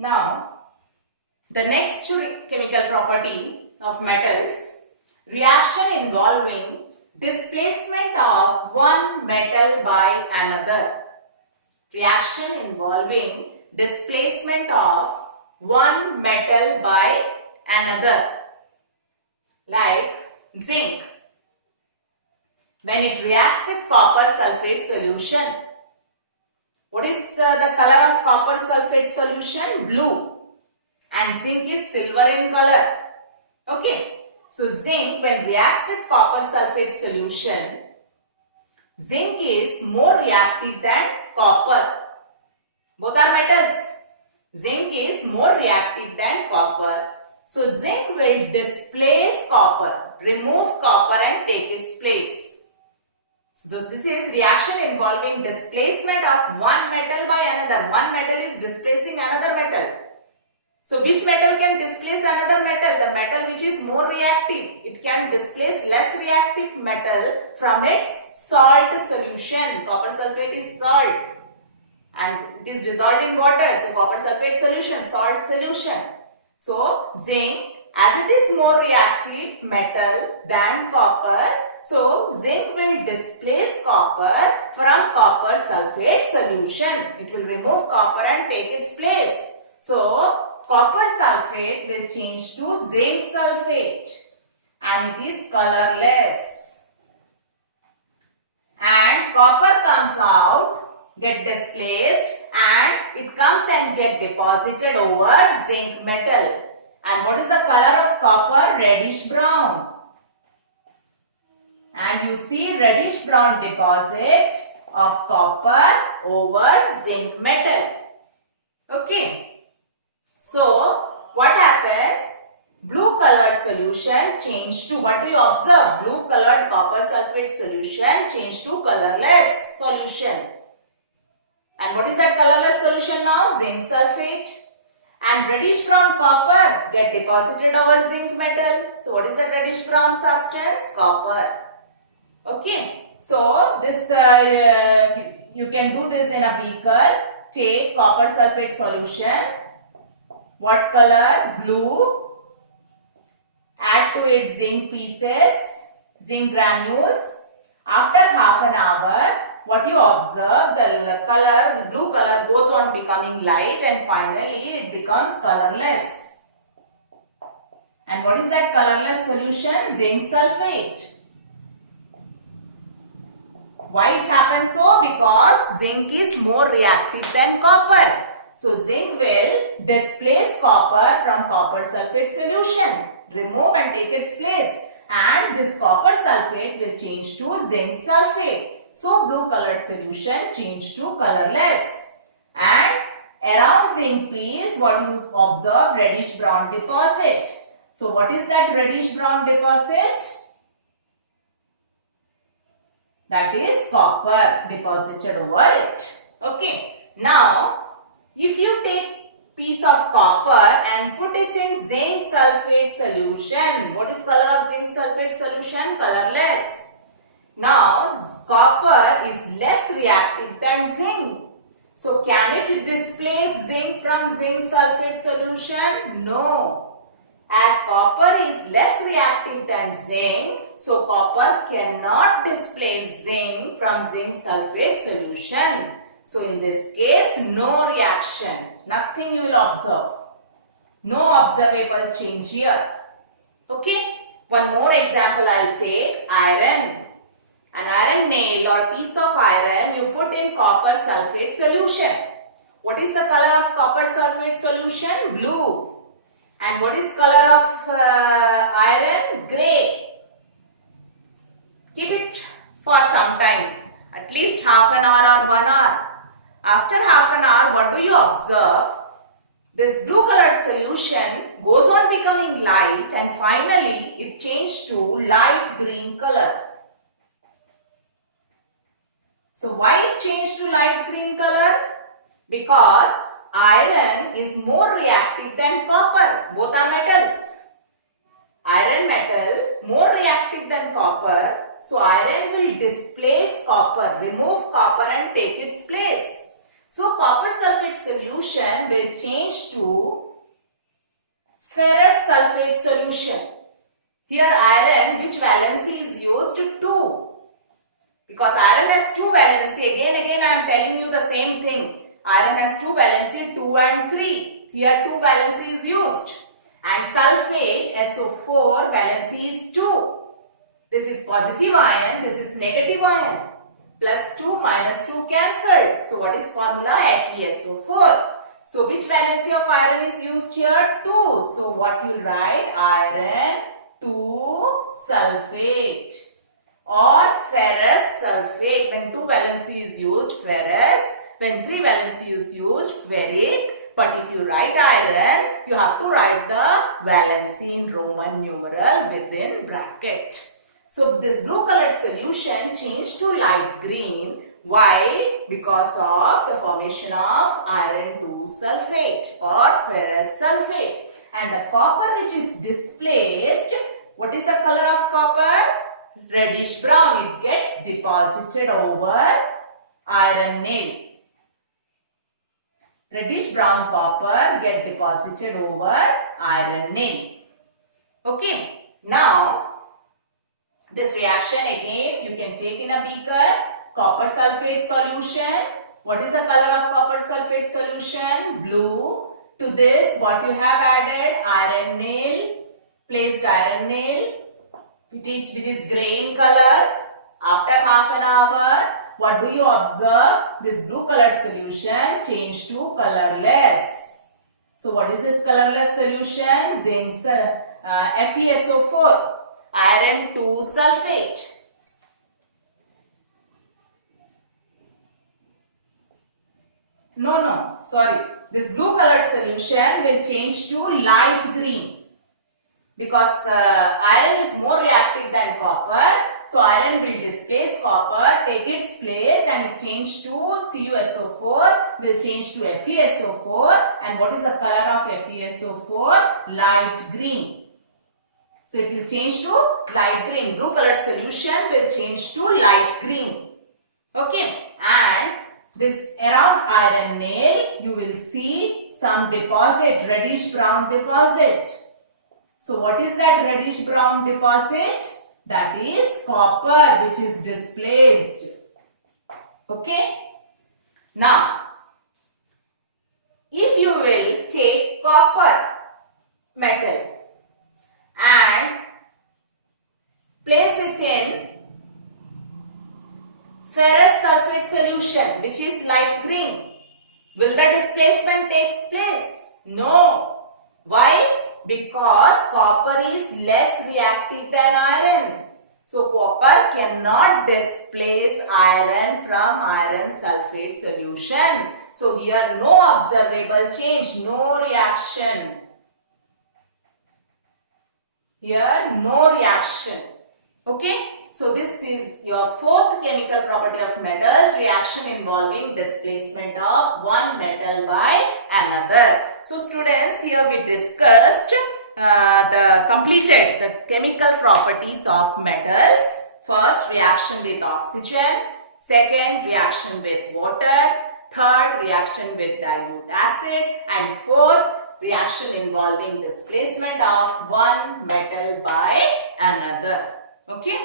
Now, the next chemical property of metals, reaction involving displacement of one metal by another. Reaction involving displacement of one metal by another. Like zinc. When it reacts with copper sulfate solution, what is the color of copper sulfate solution? Blue. And zinc is silver in color. Okay. So zinc, when reacts with copper sulfate solution, zinc is more reactive than copper. Both are metals. Zinc is more reactive than copper. So zinc will displace copper, remove copper and take its place. So this is reaction involving displacement of one metal by another. One metal is displacing another metal. So which metal can displace another metal? The metal which is more reactive. It can displace less reactive metal from its salt solution. Copper sulfate is salt and it is dissolved in water. So copper sulfate solution, salt solution. So zinc, as it is more reactive metal than copper, so zinc will displace copper from copper sulfate solution. It will remove copper and take its place. So copper sulfate will change to zinc sulfate and it is colorless. And copper comes out, get displaced and it comes and get deposited over zinc metal. And what is the color of copper? Reddish brown. And you see reddish brown deposit of copper over zinc metal. Okay. So what happens? Blue colored solution change to, what do you observe? Blue colored copper sulfate solution change to colorless solution. And what is that colorless solution now? Zinc sulfate. And reddish brown copper get deposited over zinc metal. So what is the reddish brown substance? Copper. Okay. So this you can do this in a beaker. Take copper sulfate solution. What color? Blue. Add to it zinc pieces, zinc granules. After half an hour, what you observe, the color, blue color goes on becoming light and finally it becomes colorless. And what is that colorless solution? Zinc sulfate. Why it happens so? Because zinc is more reactive than copper. So zinc will displace copper from copper sulfate solution, remove and take its place, and this copper sulfate will change to zinc sulfate. So blue colored solution change to colorless. And around zinc piece, what you observe? Reddish brown deposit. So what is that reddish brown deposit? That is copper deposited over it. Okay. Now, if you take piece of copper and put it in zinc sulfate solution, what is color of zinc sulfate solution? Colorless. Now, copper is less reactive than zinc. So, can it displace zinc from zinc sulfate solution? No. As copper is less reactive than zinc, so copper cannot displace zinc from zinc sulfate solution. So in this case, no reaction. Nothing you will observe. No observable change here. Okay. One more example I will take. Iron. An iron nail or piece of iron you put in copper sulfate solution. What is the color of copper sulfate solution? Blue. And what is color of iron? Grey. Keep it for some time. At least half an hour or 1 hour. After half an hour, what do you observe? This blue colored solution goes on becoming light and finally it changed to light green color. So why it changed to light green color? Because iron is more reactive than copper. Both are metals. Iron metal more reactive than copper. So iron will displace copper, remove copper and take its place. So copper sulfate solution will change to ferrous sulfate solution. Here iron, which valency is used? 2. Because iron has 2 valency. Again I am telling you the same thing. Iron has 2 valency, 2 and 3. Here 2 valency is used. And sulfate, SO4, valency is 2. This is positive ion, this is negative ion. Plus 2 minus 2 cancelled. So what is formula? FeSO4. So which valency of iron is used here? 2. So what you write? Iron 2 sulfate or ferrous sulfate. When 2 valency is used, ferrous. When 3 valency is used, ferric. But if you write iron, you have to write the valency in Roman numeral within bracket. So this blue colored solution changed to light green. Why? Because of the formation of iron 2 sulfate or ferrous sulfate. And the copper which is displaced, what is the color of copper? Reddish brown. It gets deposited over iron nail. Reddish brown copper get deposited over iron nail. Okay. Now, this reaction again you can take in a beaker. Copper sulfate solution. What is the color of copper sulfate solution? Blue. To this what you have added? Iron nail. Placed iron nail which is grey in color. After half an hour, what do you observe? This blue colored solution changed to colorless. So what is this colorless solution? Zinc FeSO4. Iron 2 sulfate. No, sorry. This blue colored solution will change to light green. Because iron is more reactive than copper. So iron will displace copper, take its place and change to CuSO4, will change to FeSO4. And what is the color of FeSO4? Light green. So it will change to light green. Blue colored solution will change to light green. Okay. And this around iron nail, you will see some deposit, reddish brown deposit. So what is that reddish brown deposit? That is copper which is displaced. Okay. Now, if you will take copper metal and place it in ferrous sulfate solution which is light green, will the displacement take place? No. Why? Because copper is less reactive than iron. So copper cannot displace iron from iron sulfate solution. So here no observable change, no reaction. Here no reaction. Okay. So this is your fourth chemical property of metals, reaction involving displacement of one metal by another. So students, here we discussed completed the chemical properties of metals. First, reaction with oxygen. Second, reaction with water. Third, reaction with dilute acid. And fourth, reaction involving displacement of one metal by another. Okay.